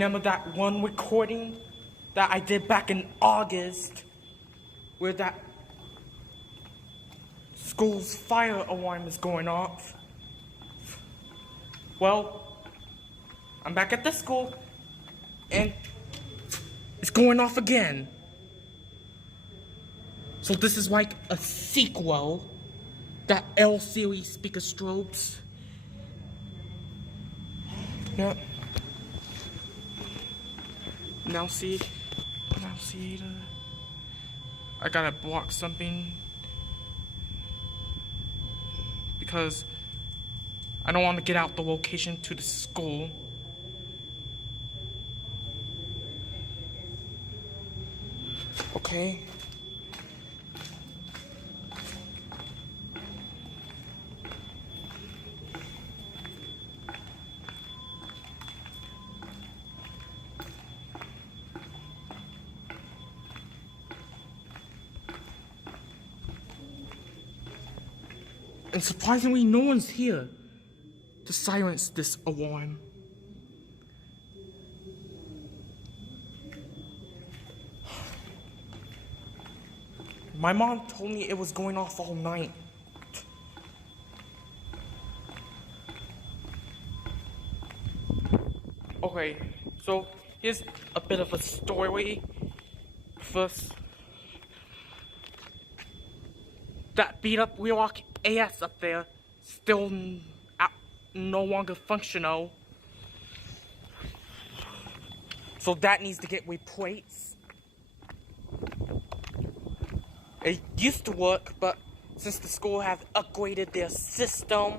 remember that one recording that I did back in August where that school's fire alarm is going off? Well, I'm back at the school and it's going off again. So this is like a sequel, that L series speaker strobes. Yep. Now see, I gotta block something because I don't want to get out the location to the school. Okay. And surprisingly, no one's here to silence this alarm. My mom told me it was going off all night. Okay, so here's a bit of a story. First, that beat up Wheelock AS up there, still no longer functional. So that needs to get replaced. It used to work, but since the school have upgraded their system,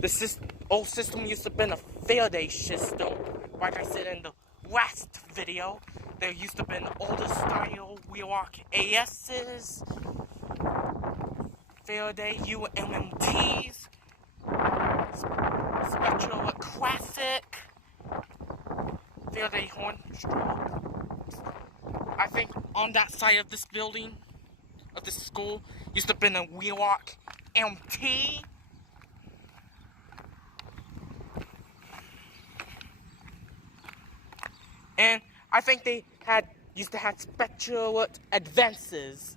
the old system used to have been a Faraday system. Like I said in the last video, there used to have been older style Wheelock AS's, Faraday UMMTs, Spectral Classic, Faraday Hornstroke. I think on that side of this building, of this school, used to have been a Wheelock MT. And I think they used to have Spectral Advances.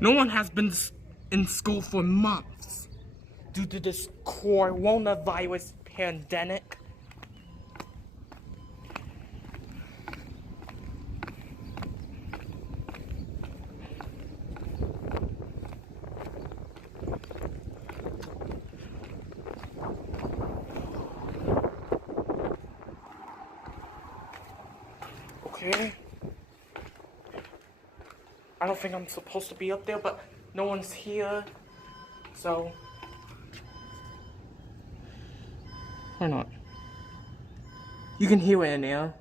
No one has been in school for months due to this coronavirus pandemic. Okay. I don't think I'm supposed to be up there, but no one's here, so why not? You can hear it in there.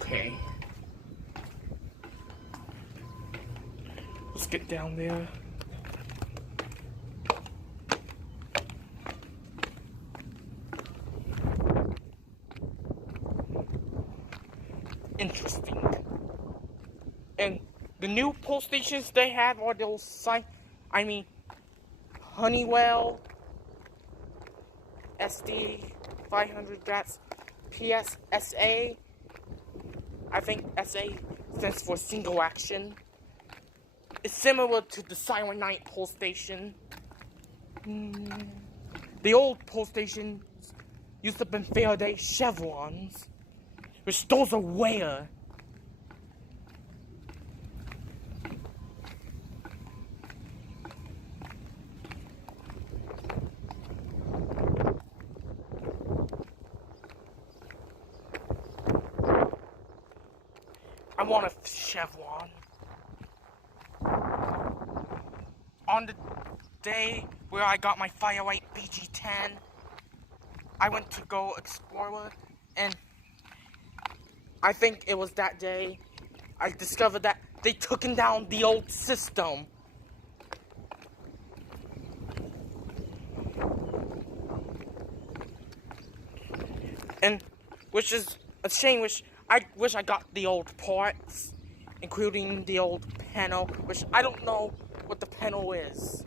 Okay. Let's get down there. Interesting. And the new pole stations they have are those Honeywell SD 500, that's PSSA. I think SA stands for single action. It's similar to the Silent Night pole station. The old pole station used to have been Faraday chevrons, which those are rare. I want a chevron. on the day where I got my Firelight BG10, I went to go explore, and I think it was that day I discovered that they took down the old system. And which is a shame, I wish I got the old parts, including the old panel, which I don't know what the panel is.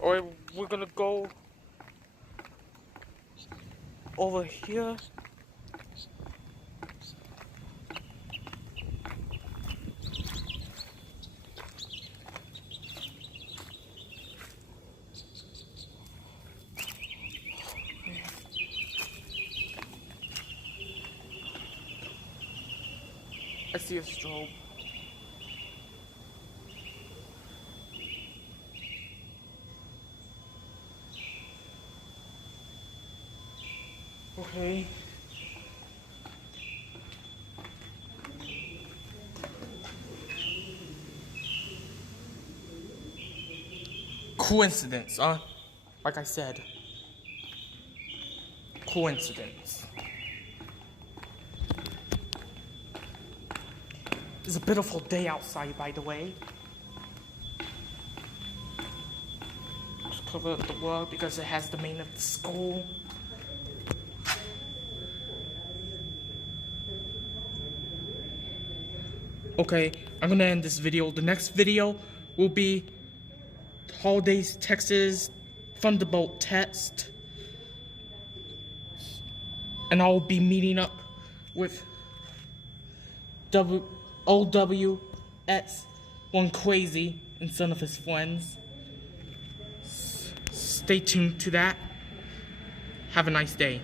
Or we're gonna go over here. I see a strobe. Okay. Coincidence, huh? Like I said. Coincidence. It's a beautiful day outside, by the way. Just cover up the wall because it has the name of the school. Okay, I'm gonna end this video. The next video will be Holidays, Texas Thunderbolt test. And I'll be meeting up with OWX One Crazy and some of his friends. Stay tuned to that. Have a nice day.